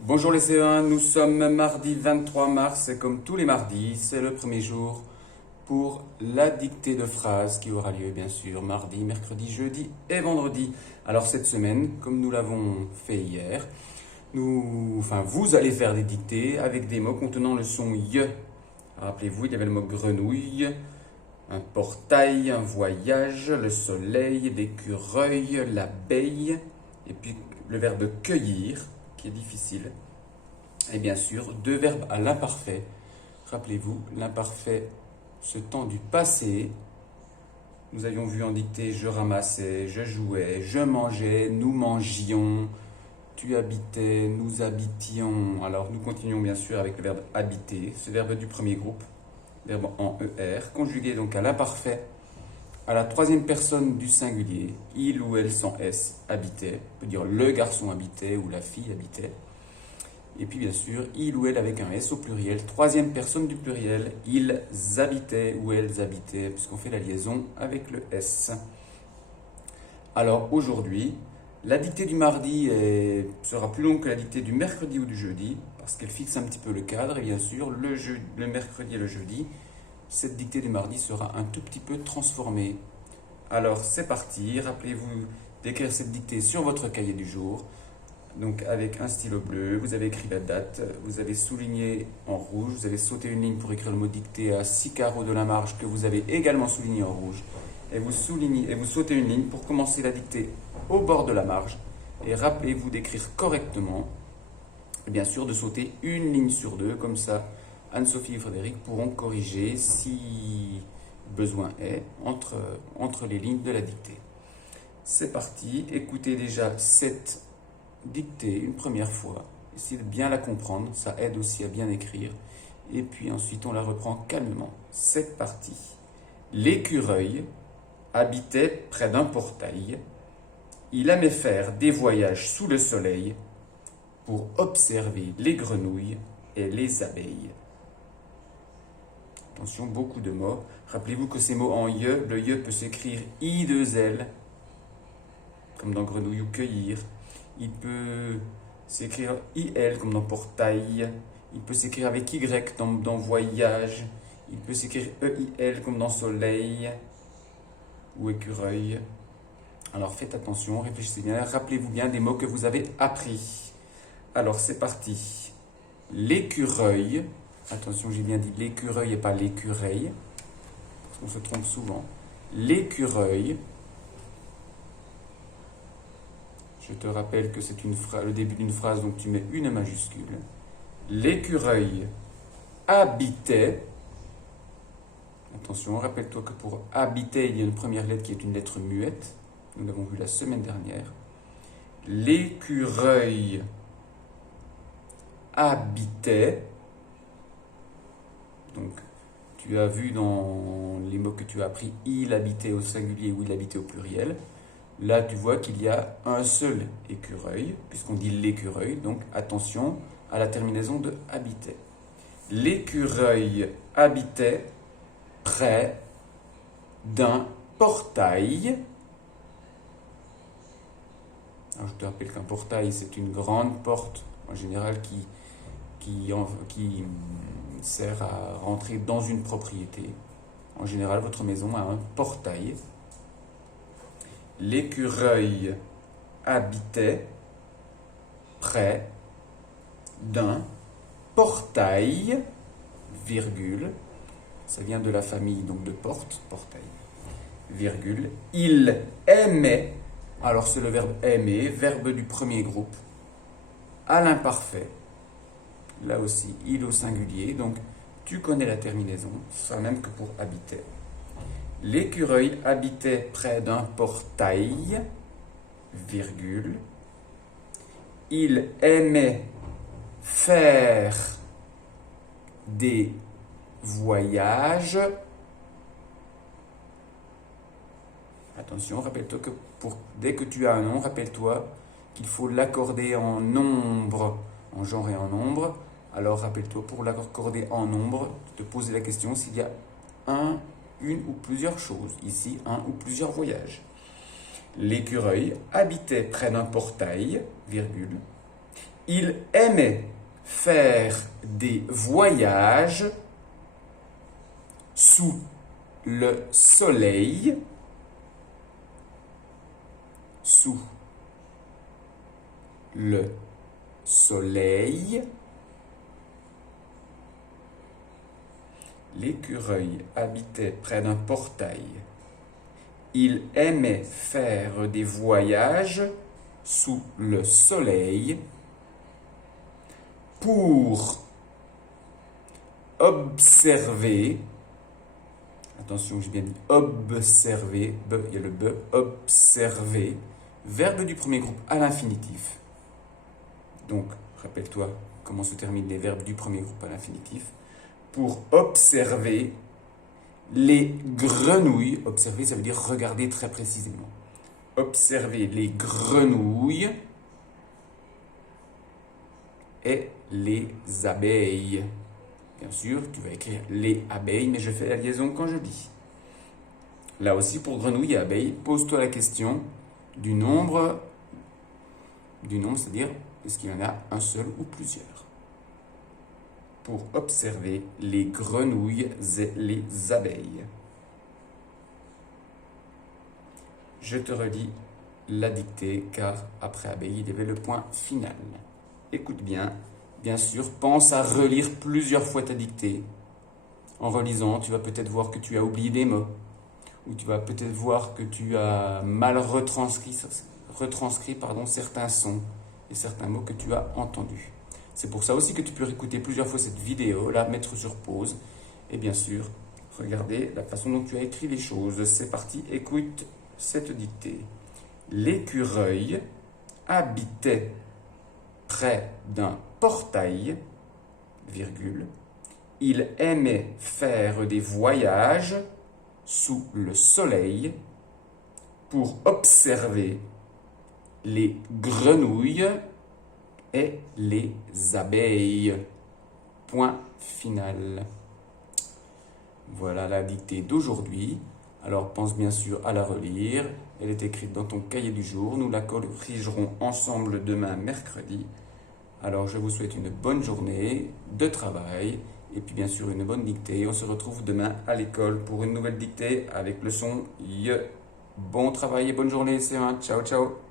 Bonjour les C1, nous sommes mardi 23 mars et comme tous les mardis, c'est le premier jour pour la dictée de phrases qui aura lieu bien sûr mardi, mercredi, jeudi et vendredi. Alors cette semaine, comme nous l'avons fait hier, vous allez faire des dictées avec des mots contenant le son Y. Rappelez-vous, il y avait le mot grenouille, un portail, un voyage, le soleil, l'écureuil, l'abeille, et puis le verbe cueillir, qui est difficile. Et bien sûr, deux verbes à l'imparfait. Rappelez-vous, l'imparfait, ce temps du passé. Nous avions vu en dictée je ramassais, je jouais, je mangeais, nous mangions, tu habitais, nous habitions. Alors nous continuons bien sûr avec le verbe habiter, ce verbe du premier groupe, verbe en ER, conjugué donc à l'imparfait, à la troisième personne du singulier, il ou elle sans S habitait, on peut dire le garçon habitait ou la fille habitait. Et puis bien sûr, il ou elle avec un S au pluriel, troisième personne du pluriel, ils habitaient ou elles habitaient, puisqu'on fait la liaison avec le S. Alors aujourd'hui, la dictée du mardi sera plus longue que la dictée du mercredi ou du jeudi, parce qu'elle fixe un petit peu le cadre, et bien sûr, le mercredi et le jeudi, cette dictée du mardi sera un tout petit peu transformée. Alors c'est parti, rappelez-vous d'écrire cette dictée sur votre cahier du jour. Donc avec un stylo bleu, vous avez écrit la date, vous avez souligné en rouge, vous avez sauté une ligne pour écrire le mot dicté à 6 carreaux de la marge que vous avez également souligné en rouge. Et vous sautez une ligne pour commencer la dictée au bord de la marge. Et rappelez-vous d'écrire correctement. Et bien sûr de sauter une ligne sur deux, comme ça Anne-Sophie et Frédéric pourront corriger si besoin est entre les lignes de la dictée. C'est parti, écoutez déjà cette dictée une première fois, essayez de bien la comprendre, ça aide aussi à bien écrire, et puis ensuite on la reprend calmement. C'est parti. L'écureuil habitait près d'un portail, il aimait faire des voyages sous le soleil pour observer les grenouilles et les abeilles. Attention, beaucoup de mots. Rappelez-vous que ces mots en ye, le ye peut s'écrire I2L, comme dans grenouille ou cueillir. Il peut s'écrire IL comme dans portail. Il peut s'écrire avec Y dans voyage. Il peut s'écrire EIL comme dans soleil ou écureuil. Alors faites attention, réfléchissez bien, rappelez-vous bien des mots que vous avez appris. Alors c'est parti. L'écureuil. Attention, j'ai bien dit l'écureuil et pas l'écureuil, parce qu'on se trompe souvent. L'écureuil. Je te rappelle que c'est le début d'une phrase, donc tu mets une majuscule. L'écureuil habitait. Attention, rappelle-toi que pour habiter, il y a une première lettre qui est une lettre muette. Nous l'avons vu la semaine dernière. L'écureuil habitait. Donc, tu as vu dans les mots que tu as appris, il habitait au singulier ou il habitait au pluriel. Là, tu vois qu'il y a un seul écureuil, puisqu'on dit l'écureuil, donc attention à la terminaison de habitait. L'écureuil habitait près d'un portail. Alors, je te rappelle qu'un portail, c'est une grande porte, en général, qui sert à rentrer dans une propriété. En général, votre maison a un portail. L'écureuil habitait près d'un portail, virgule, ça vient de la famille donc de porte, portail, virgule, il aimait, alors c'est le verbe aimer, verbe du premier groupe, à l'imparfait, là aussi, il au singulier, donc tu connais la terminaison, ce sera même que pour habiter. L'écureuil habitait près d'un portail, virgule. Il aimait faire des voyages. Attention, rappelle-toi que dès que tu as un nom, rappelle-toi qu'il faut l'accorder en nombre, en genre et en nombre. Alors rappelle-toi, pour l'accorder en nombre, te poser la question s'il y a une ou plusieurs choses. Ici, un ou plusieurs voyages. L'écureuil habitait près d'un portail, virgule. Il aimait faire des voyages sous le soleil. Sous le soleil. L'écureuil habitait près d'un portail. Il aimait faire des voyages sous le soleil pour observer, attention, j'ai bien dit observer, il y a le be, observer, verbe du premier groupe à l'infinitif. Donc, rappelle-toi comment se terminent les verbes du premier groupe à l'infinitif. Pour observer les grenouilles. Observer, ça veut dire regarder très précisément. Observer les grenouilles et les abeilles. Bien sûr, tu vas écrire les abeilles, mais je fais la liaison quand je dis. Là aussi, pour grenouilles et abeilles, pose-toi la question du nombre, c'est-à-dire, est-ce qu'il y en a un seul ou plusieurs? Pour observer les grenouilles et les abeilles. Je te redis la dictée, car après abeille, il y avait le point final. Écoute bien, bien sûr, pense à relire plusieurs fois ta dictée. En relisant, tu vas peut-être voir que tu as oublié des mots, ou tu vas peut-être voir que tu as mal retranscrit certains sons et certains mots que tu as entendus. C'est pour ça aussi que tu peux réécouter plusieurs fois cette vidéo, la mettre sur pause et bien sûr, regarder la façon dont tu as écrit les choses. C'est parti, écoute cette dictée. L'écureuil habitait près d'un portail, virgule. Il aimait faire des voyages sous le soleil pour observer les grenouilles et les abeilles. Point final. Voilà la dictée d'aujourd'hui. Alors pense bien sûr à la relire. Elle est écrite dans ton cahier du jour. Nous la corrigerons ensemble demain mercredi. Alors je vous souhaite une bonne journée de travail et puis bien sûr une bonne dictée. On se retrouve demain à l'école pour une nouvelle dictée avec le son Y. Bon travail et bonne journée, c'est un. Ciao, ciao.